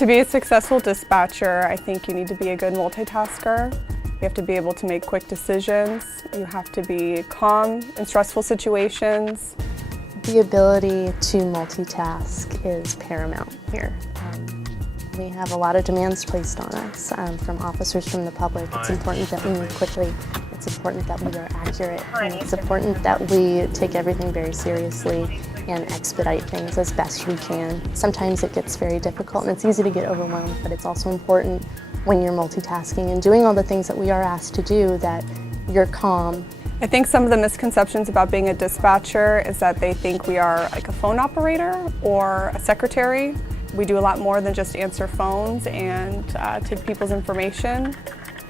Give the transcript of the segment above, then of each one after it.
To be a successful dispatcher, I think you need to be a good multitasker. You have to be able to make quick decisions. You have to be calm in stressful situations. The ability to multitask is paramount here. We have a lot of demands placed on us from officers, from the public. It's important that we move quickly. It's important that we are accurate. And it's important that we take everything very seriously and expedite things as best we can. Sometimes it gets very difficult and it's easy to get overwhelmed, but it's also important when you're multitasking and doing all the things that we are asked to do that you're calm. I think some of the misconceptions about being a dispatcher is that they think we are like a phone operator or a secretary. We do a lot more than just answer phones and take people's information.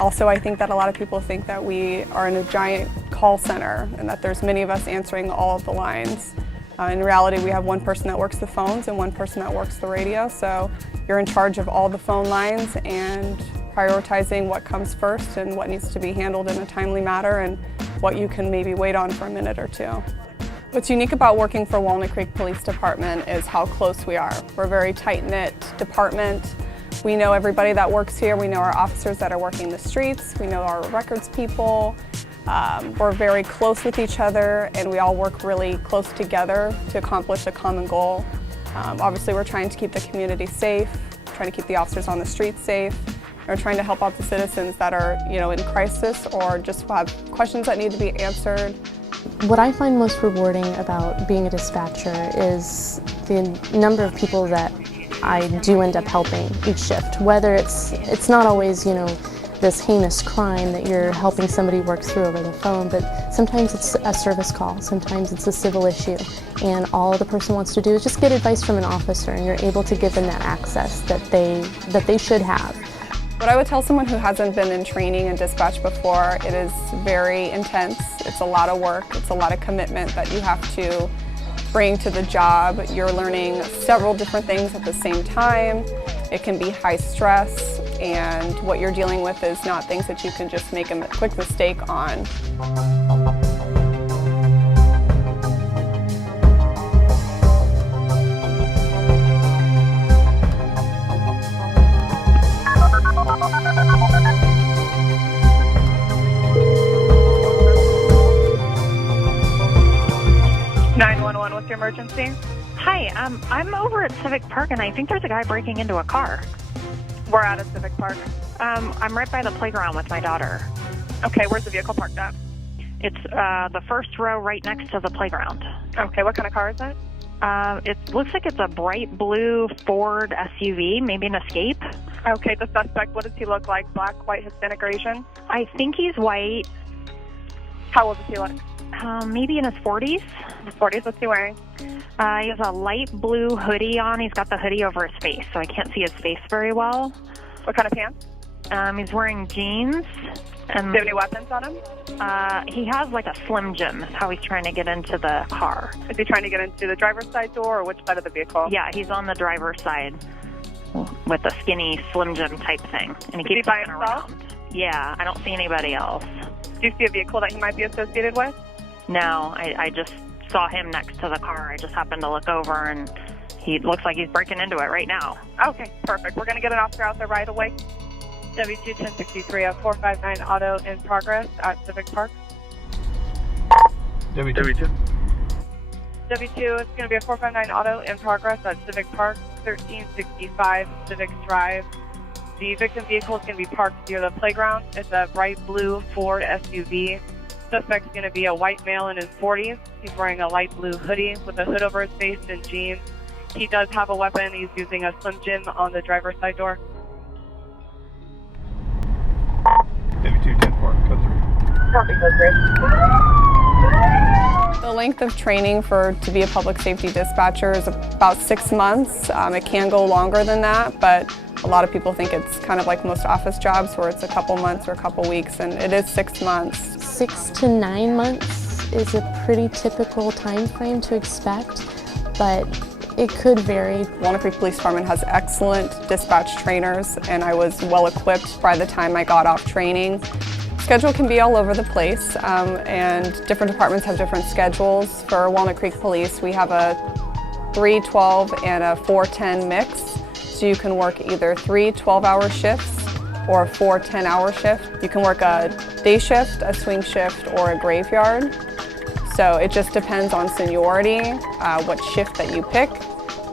Also, I think that a lot of people think that we are in a giant call center and that there's many of us answering all of the lines. In reality, we have one person that works the phones and one person that works the radio, so you're in charge of all the phone lines and prioritizing what comes first and what needs to be handled in a timely manner and what you can maybe wait on for a minute or two. What's unique about working for Walnut Creek Police Department is how close we are. We're a very tight-knit department. We know everybody that works here. We know our officers that are working the streets. We know our records people. We're very close with each other, and we all work really close together to accomplish a common goal. Obviously, we're trying to keep the community safe, trying to keep the officers on the streets safe. We're trying to help out the citizens that are, in crisis or just have questions that need to be answered. What I find most rewarding about being a dispatcher is the number of people that I do end up helping each shift. Whether it's not always, this heinous crime that you're helping somebody work through over the phone, but sometimes it's a service call, sometimes it's a civil issue, and all the person wants to do is just get advice from an officer, and you're able to give them that access that they should have. What I would tell someone who hasn't been in training and dispatch before, it is very intense. It's a lot of work. It's a lot of commitment that you have to bring to the job. You're learning several different things at the same time. It can be high stress, and what you're dealing with is not things that you can just make a quick mistake on. 911, what's your emergency? Hi, I'm over at Civic Park and I think there's a guy breaking into a car. We're out at Civic Park. I'm right by the playground with my daughter. Okay, where's the vehicle parked at? It's the first row right next to the playground. Okay, what kind of car is that? It looks like it's a bright blue Ford SUV, maybe an Escape. Okay, the suspect, what does he look like? Black, white, Hispanic, or Asian? I think he's white. How old is he like? Maybe in his 40s. His 40s, what's he wearing? He has a light blue hoodie on. He's got the hoodie over his face, so I can't see his face very well. What kind of pants? He's wearing jeans. And do you have any weapons on him? He has like a Slim Jim. That's how he's trying to get into the car. Is he trying to get into the driver's side door or which side of the vehicle? Yeah, he's on the driver's side with a skinny Slim Jim type thing. And he keeps looking around. Yeah, I don't see anybody else. Do you see a vehicle that he might be associated with? No, I just saw him next to the car. I just happened to look over and he looks like he's breaking into it right now. Okay, perfect. We're going to get an officer out there right away. W2 1063, a 459 auto in progress at Civic Park. W2. W2, it's going to be a 459 auto in progress at Civic Park, 1365 Civic Drive. The victim vehicle is going to be parked near the playground. It's a bright blue Ford SUV. Suspect's going to be a white male in his 40s. He's wearing a light blue hoodie with a hood over his face and jeans. He does have a weapon. He's using a Slim Jim on the driver's side door. W2 10-4, code 3. Copy, code 3. The length of training to be a public safety dispatcher is about 6 months. It can go longer than that, but a lot of people think it's kind of like most office jobs where it's a couple months or a couple weeks, and it is 6 months. 6 to 9 months is a pretty typical time frame to expect, but it could vary. Walnut Creek Police Department has excellent dispatch trainers, and I was well equipped by the time I got off training. Schedule can be all over the place, and different departments have different schedules. For Walnut Creek Police, we have a 3-12 and a 4-10 mix. So you can work either 3 12-hour shifts or 4 10-hour shifts. You can work a day shift, a swing shift, or a graveyard. So it just depends on seniority, what shift that you pick.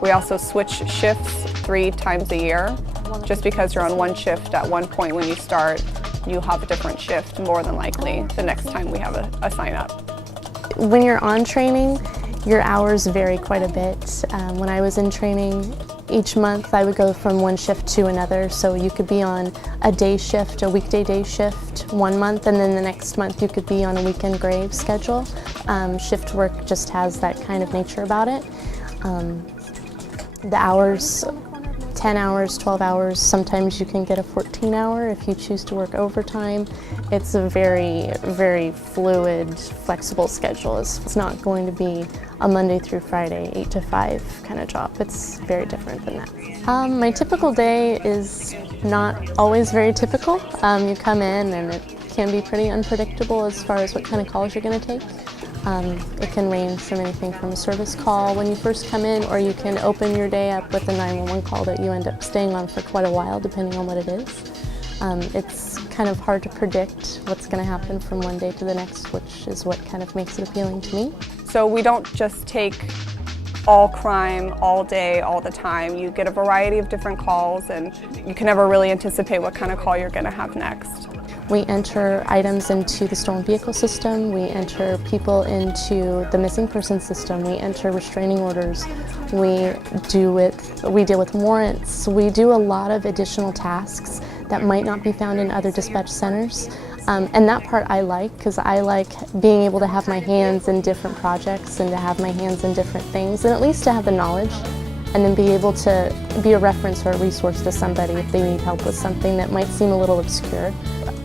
We also switch shifts 3 times a year. Just because you're on one shift at one point when you start, you'll have a different shift more than likely the next time we have a sign up. When you're on training, your hours vary quite a bit. When I was in training, each month I would go from one shift to another, so you could be on a day shift, a weekday day shift one month, and then the next month you could be on a weekend grave schedule. Shift work just has that kind of nature about it. The hours, 10 hours, 12 hours, sometimes you can get a 14-hour if you choose to work overtime. It's a very, very fluid, flexible schedule. It's not going to be a Monday through Friday, 8 to 5 kind of job. It's very different than that. My typical day is not always very typical. You come in and it can be pretty unpredictable as far as what kind of calls you're going to take. It can range from anything from a service call when you first come in, or you can open your day up with a 911 call that you end up staying on for quite a while, depending on what it is. It's kind of hard to predict what's going to happen from one day to the next, which is what kind of makes it appealing to me. So we don't just take all crime all day, all the time. You get a variety of different calls, and you can never really anticipate what kind of call you're going to have next. We enter items into the stolen vehicle system, we enter people into the missing person system, we enter restraining orders, we deal with warrants, we do a lot of additional tasks that might not be found in other dispatch centers. And that part I like, because I like being able to have my hands in different projects and to have my hands in different things, and at least to have the knowledge and then be able to be a reference or a resource to somebody if they need help with something that might seem a little obscure.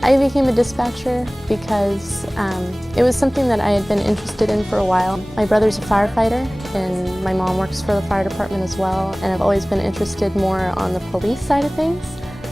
I became a dispatcher because it was something that I had been interested in for a while. My brother's a firefighter and my mom works for the fire department as well, and I've always been interested more on the police side of things.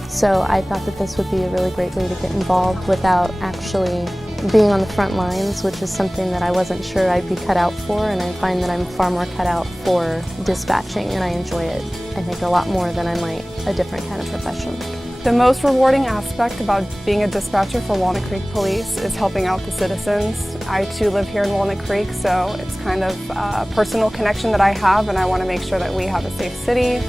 So I thought that this would be a really great way to get involved without actually being on the front lines, which is something that I wasn't sure I'd be cut out for, and I find that I'm far more cut out for dispatching, and I enjoy it, I think, a lot more than I might a different kind of profession. The most rewarding aspect about being a dispatcher for Walnut Creek Police is helping out the citizens. I too live here in Walnut Creek, so it's kind of a personal connection that I have, and I want to make sure that we have a safe city.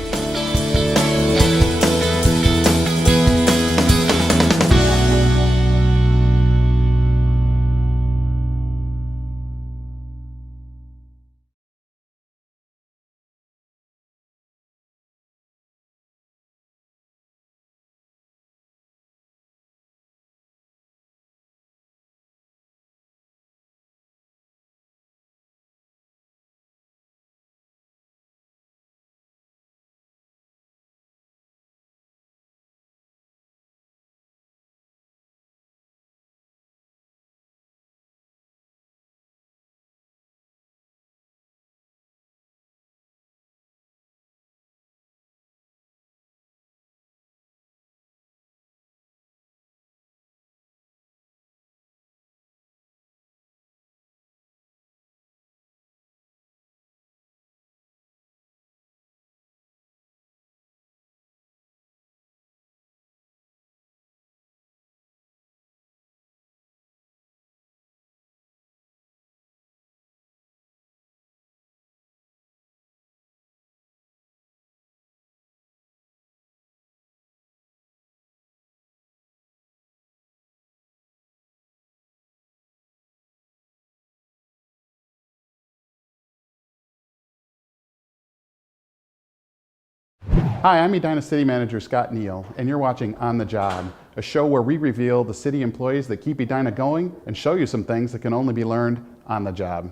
Hi, I'm Edina City Manager Scott Neal, and you're watching On the Job, a show where we reveal the city employees that keep Edina going and show you some things that can only be learned on the job.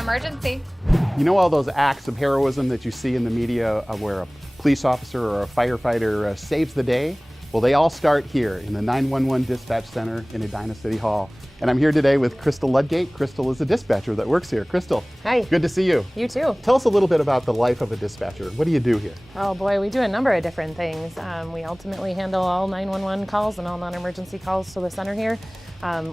Emergency. You know all those acts of heroism that you see in the media where a police officer or a firefighter saves the day? Well, they all start here in the 911 Dispatch Center in Edina City Hall. And I'm here today with Crystal Ludgate. Crystal is a dispatcher that works here. Crystal, Hi. good to see you. You too. Tell us a little bit about the life of a dispatcher. What do you do here? Oh boy, we do a number of different things. We ultimately handle all 911 calls and all non-emergency calls to the center here.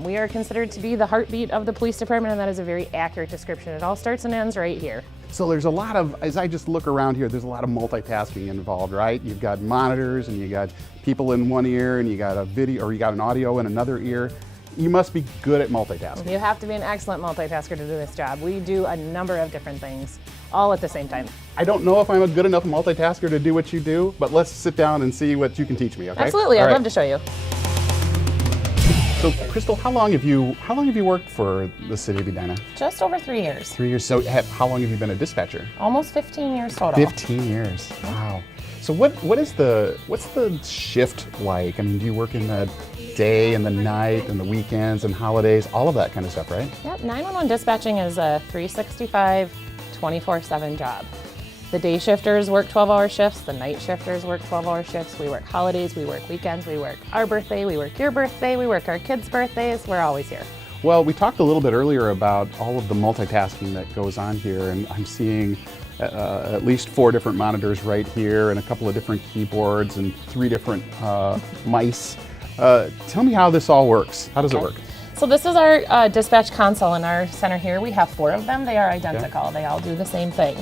We are considered to be the heartbeat of the police department, and that is a very accurate description. It all starts and ends right here. So there's a lot of, as I just look around here, there's a lot of multitasking involved, right? You've got monitors and you got people in one ear and you got a video or you got an audio in another ear. You must be good at multitasking. You have to be an excellent multitasker to do this job. We do a number of different things, all at the same time. I don't know if I'm a good enough multitasker to do what you do, but let's sit down and see what you can teach me, okay? Absolutely, All I'd right. love to show you. So, Crystal, how long have you worked for the city of Edina? Just over 3 years. 3 years. So, how long have you been a dispatcher? Almost 15 years total. 15 years. Wow. So, what's the shift like? I mean, do you work in the day and the night and the weekends and holidays, all of that kind of stuff, right? Yep, 911 dispatching is a 365, 24/7 job. The day shifters work 12-hour shifts, the night shifters work 12-hour shifts, we work holidays, we work weekends, we work our birthday, we work your birthday, we work our kids' birthdays, we're always here. Well, we talked a little bit earlier about all of the multitasking that goes on here, and I'm seeing at least 4 different monitors right here and a couple of different keyboards and 3 different mice. Tell me how this all works. How does it work? So this is our dispatch console in our center here. We have 4 of them. They are identical. They all do the same thing.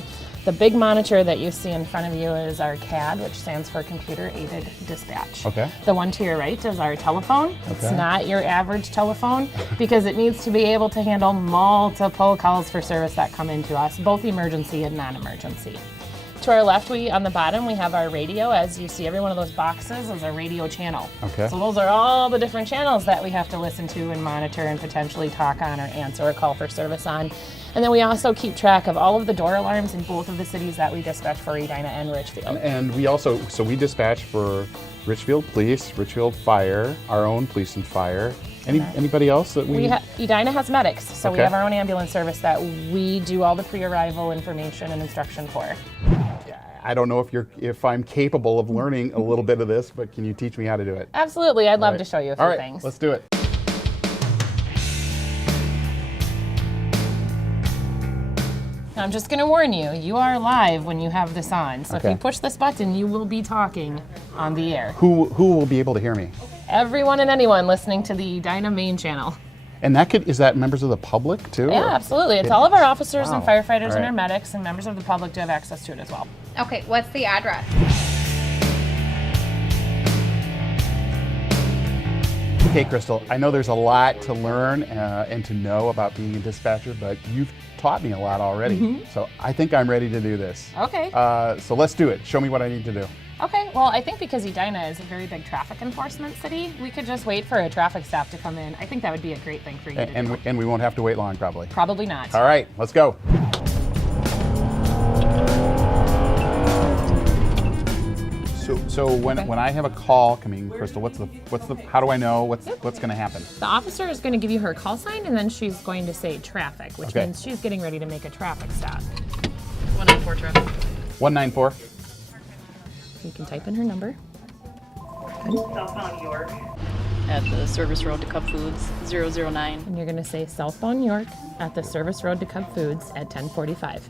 The big monitor that you see in front of you is our CAD, which stands for Computer Aided Dispatch. Okay. The one to your right is our telephone. It's Okay. not your average telephone because it needs to be able to handle multiple calls for service that come into us, both emergency and non-emergency. To our left, on the bottom, we have our radio. As you see, every one of those boxes is a radio channel. Okay. So those are all the different channels that we have to listen to and monitor and potentially talk on or answer a call for service on. And then we also keep track of all of the door alarms in both of the cities that we dispatch for, Edina and Richfield. And we also, so we dispatch for Richfield Police, Richfield Fire, our own police and fire. Anybody else that we? Edina has medics, so we Okay. have our own ambulance service that we do all the pre-arrival information and instruction for. I don't know if I'm capable of learning a little bit of this, but can you teach me how to do it? Absolutely, I'd love All to right. show you a few All right, things. let's do it. I'm just going to warn you, you are live when you have this on. So Okay. if you push this button, you will be talking on the air. Who will be able to hear me? Everyone and anyone listening to the Edina main channel. And is that members of the public too? Yeah, or- absolutely. It's all of our officers and Wow. firefighters All and right. our medics and members of the public do have access to it as well. Okay, what's the address? Okay, Crystal, I know there's a lot to learn and to know about being a dispatcher, but you've taught me a lot already. So I think I'm ready to do this. Okay. So let's do it. Show me what I need to do. Okay, well, I think because Edina is a very big traffic enforcement city, we could just wait for a traffic stop to come in. I think that would be a great thing for you to do. And we won't have to wait long, probably. Probably not. All right, let's go. So when I have a call coming, Crystal, how do I know what's going to happen? The officer is going to give you her call sign, and then she's going to say traffic, which Okay. means she's getting ready to make a traffic stop. 194 traffic. 194. You can type in her number. Southbound York. At the Service Road to Cub Foods, 009. And you're going to say southbound York at the Service Road to Cub Foods at 1045.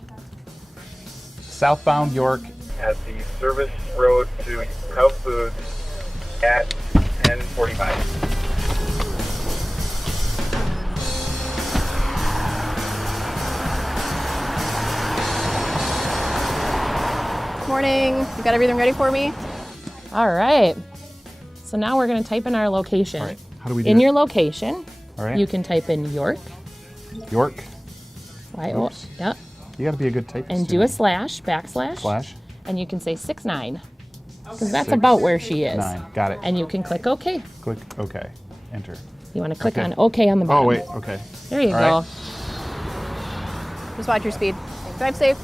Southbound York. At the Service Road to Cub Foods at 10:45. Morning. You got everything ready for me? All right. So now we're going to type in our location. All right. How do we do In it? your location, All right. you can type in York. York. Y-O, Oops. yep. You got to be a good typist. And too. do a slash, backslash. slash. And you can say 69. Because that's about where she is. 9. Got it. And you can click OK. Click OK. Enter. You want to click Okay. on OK on the bottom. Oh wait. Okay. There you All go. right. Just watch your speed. Drive safe.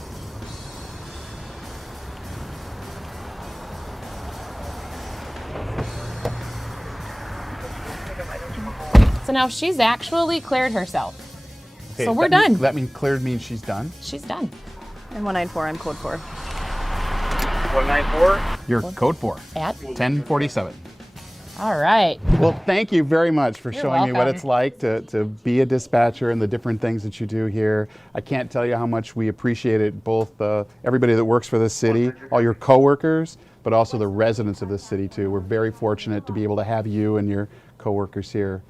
So now she's actually cleared herself. Okay, So we're done. That means cleared means she's done. She's done. And 194, I'm code 4. 194. You're code 4. At? 1047. All right. Well, thank you very much for You're showing me what welcome. it's like to be a dispatcher and the different things that you do here. I can't tell you how much we appreciate it, both everybody that works for this city, all your coworkers, but also the residents of this city too. We're very fortunate to be able to have you and your coworkers here.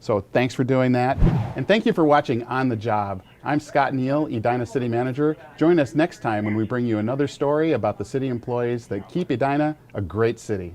So thanks for doing that. And thank you for watching On the Job. I'm Scott Neal, Edina City Manager. Join us next time when we bring you another story about the city employees that keep Edina a great city.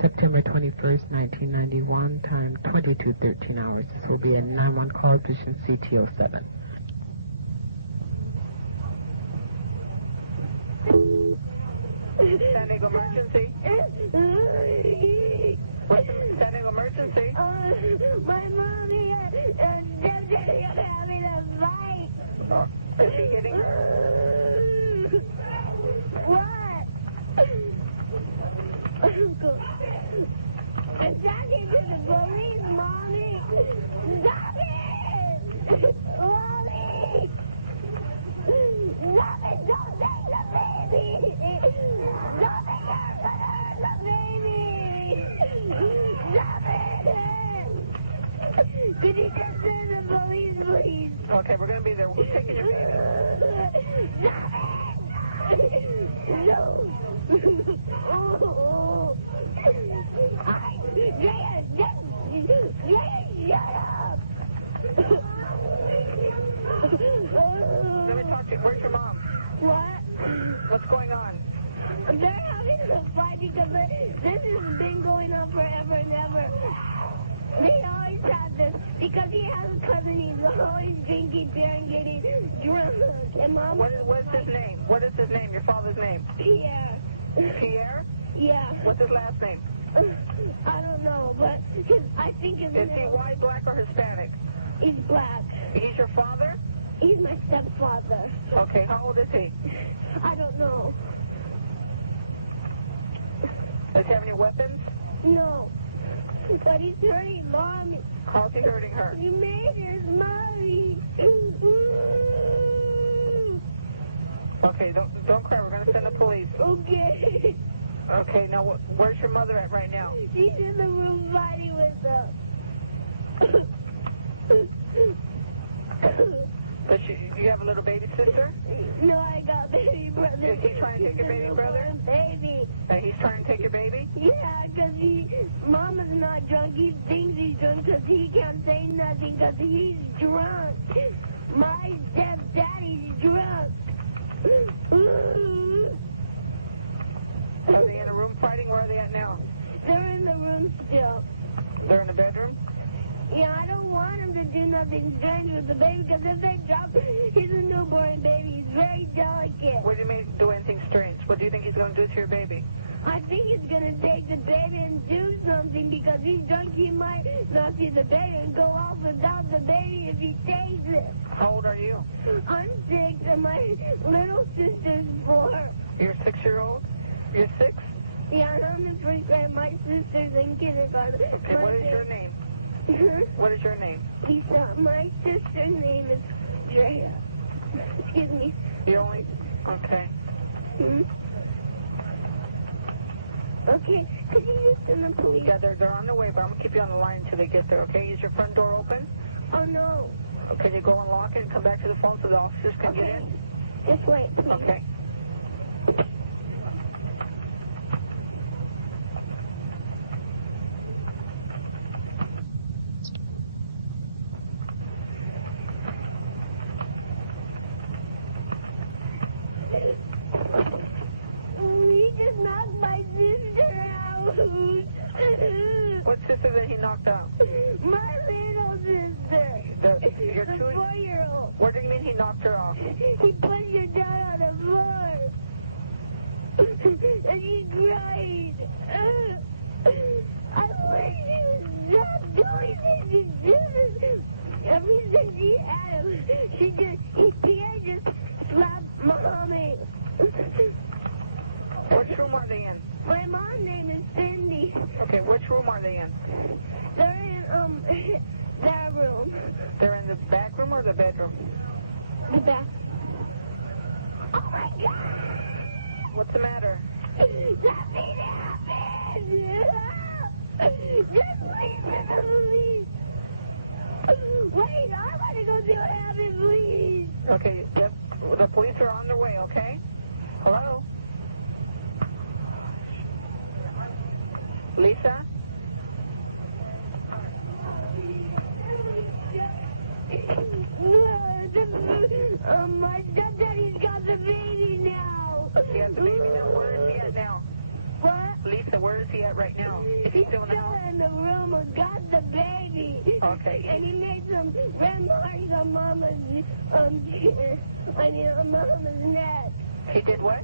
September 21st, 1991, time 22:13 hours. This will be a 911 call, position CT07. Standing emergency. Standing emergency. My mommy and Daddy are having a fight. Is she getting What? I'm talking to the police, Mommy. Stop it! Mommy! Stop it! Don't take the baby! Stop it! You're gonna hurt the baby! Stop it! Could you just send the police, please? Okay, we're gonna be there. We're taking your baby. Stop it! No! Let me talk to you. Where's your mom? What? What's going on? They're having a fight because this has been going on forever and ever. They always have this because he has a cousin. He's always drinking beer and getting drunk. And Mom, What's his name? What is his name? Your father's name? Pierre. Pierre? Yeah. What's his last name? I don't know, but I think his Is he name. white, black, or Hispanic? He's black. He's your father? He's my stepfather. Okay, how old is he? I don't know. Does he have any weapons? No. But he's hurting Mommy. How's he hurting her? He made his Mommy. Okay, don't cry. We're gonna send the police. Okay. Okay, now where's your mother at right now? She's in the room fighting with them. Does you have a little baby sister? No, I got baby brother. Is he trying to take your baby brother? Baby. And he's trying to take your baby? Yeah, because Mama's not drunk. He thinks he's drunk because he can't say nothing because he's drunk. My stepdaddy's drunk. Are they in a room fighting? Where are they at now? They're in the room still. They're in the bedroom? Yeah, I don't want him to do nothing strange with the baby because if they drop, he's a newborn baby. He's very delicate. What do you mean do anything strange? What do you think he's going to do to your baby? I think he's going to take the baby and do something because he's drunk. He might not see the baby and go off without the baby if he takes it. How old are you? I'm 6 and my little sister's 4. You're a 6-year-old? You're 6? Yeah, I'm in first grade. My sister's in kindergarten. Okay, what is your name? What is your name? Lisa. My sister's name is Drea. Excuse me. You only... Okay. Okay, could you just send the police? Yeah, they're on their way, but I'm going to keep you on the line until they get there, okay? Is your front door open? Oh, no. Okay, you go and lock it and come back to the phone so the officers can get in? Just wait, please. Okay. He just knocked my sister out. What sister that he knocked out? My little sister. Your The 4-year-old. What do you mean he knocked her off? He pushed her down on the floor. And he cried. I wish he was not doing this. Ever since he had him, he can't just slap mommy. Which room are they in? My mom's name is Cindy. Okay, which room are they in? They're in, that room. They're in the back room or the bedroom? The back. Oh my God! What's the matter? Something happened! Just please send the police! Wait, I want to go see what happened, please! Okay, the police are on their way, okay? Hello? Lisa? My stepdaddy's got the baby now! He has the baby now? Where is he at now? What? Lisa, where is he at right now? Is he still in the house? in the room and got the baby. Okay. And he made some red marks on Mama's, on Mama's neck. He did what?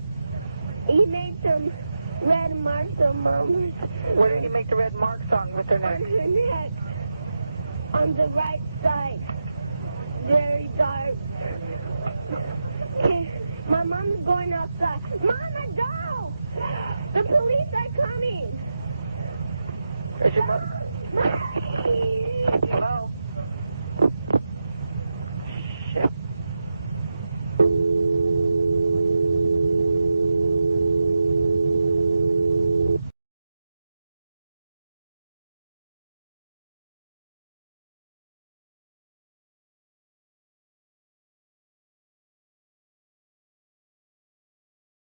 He made some red marks on Mama's. Where did he make the red marks on with their On neck? her neck. On the right side. Very dark.